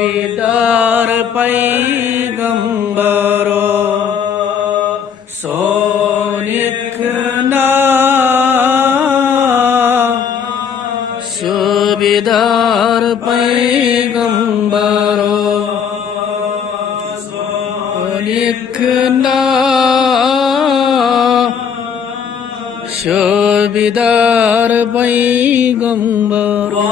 शोभिदार पैगंबरो सोनिकना शोभिदार पैगंबरो सोनिकना शोभिदार पैगंबरो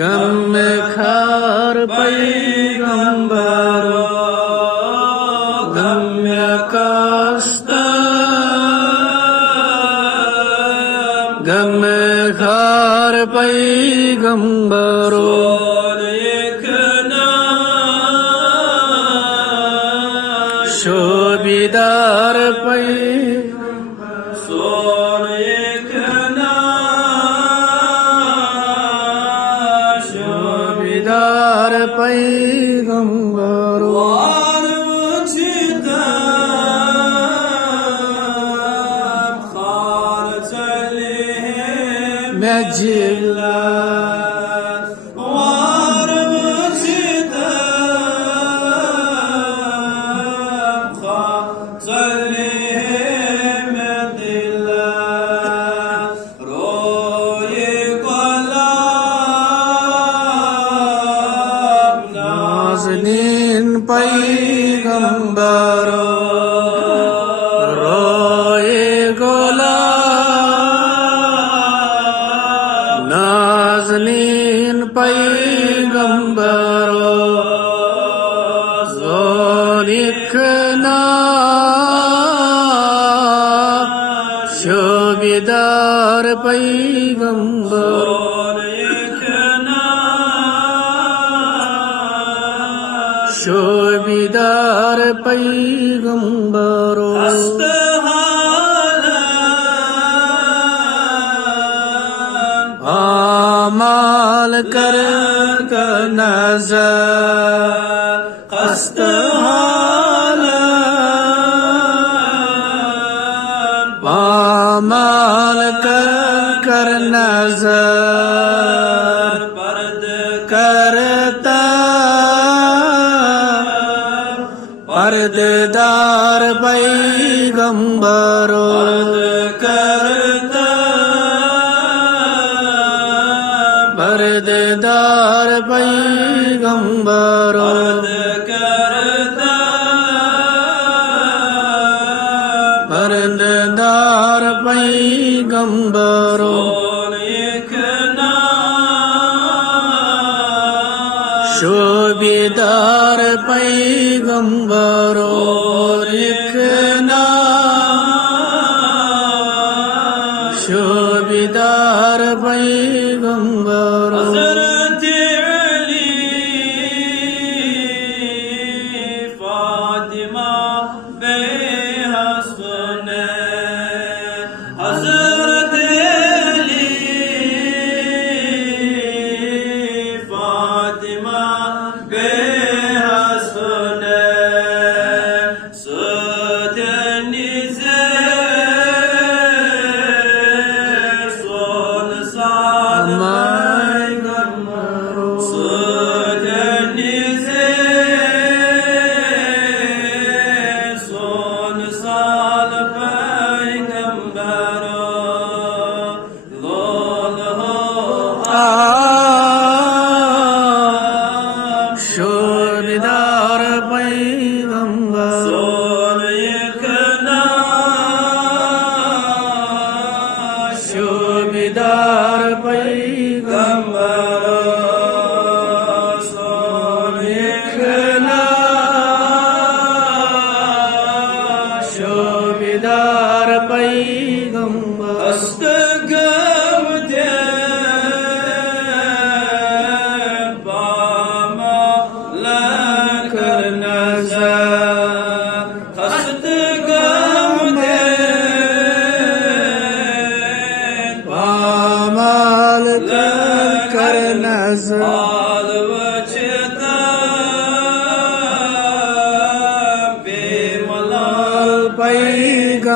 गम खार पैगंबरो गम्य कास्ता गम खार पैगंबरो शोभिदार शोभिदार पैगंबरो मैं जिला नाज़नीन पैगंबरो रोए गुलाम नाज़नीन पैगंबरो ज़ोनिकना शोभिदार पैगंबरो शोभिदार पैगंबरो आमाल कर नजर कस्त आमाल कर नजर पर्द करता पर्देदार पैगंबरो पर्देदार पैगंबरो पर्देदार पैगंबरो शोभिदार पैगंबरो लिखना शोभिदार पैगंबरो हज़रत अली फातिमा बेहसन हज़रत अली फातिमा बेहसन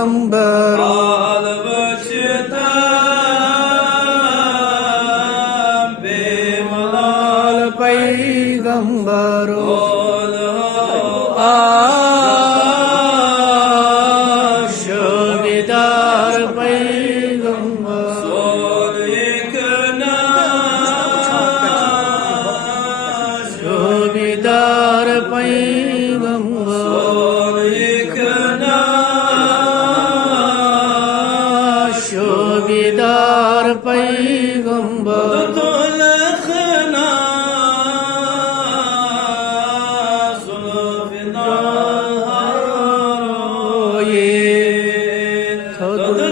ਪੈਗੰਬਰ ਕਾਲ ਬਚਤਾ ਬੇਮਲਾਲ ਪੈਗੰਬਰ ਸ਼ੋਭੇਦਾਰ ਪੈਗੰਬਰ ਸੋਲ ਇਕ ਨਾ ਸ਼ੋਭੇਦਾਰ ਪੈਗੰਬਰ ਸੋਲ ਇਕ ਨਾ ਸ਼ੋਭੇਦਾਰ ਪੈਗੰਬਰ ਤੁਲਖਨਾ ਸੁਲਫਨਾ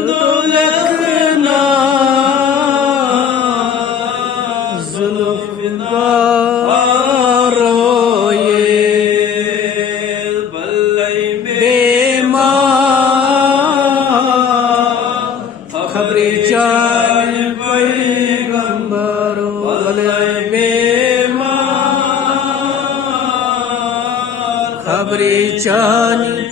ਦੁਲਖਨਾ ਜ਼ੁਲਫਾ ਰੋਏ ਬੱਲਈ ਬੇਮਾ ਖਬਰੀ ਜਾਨ ਪੈਗੰਬਰ ਵਲੇ ਬੇਮਾ ਖਬਰੀ ਜਾਨ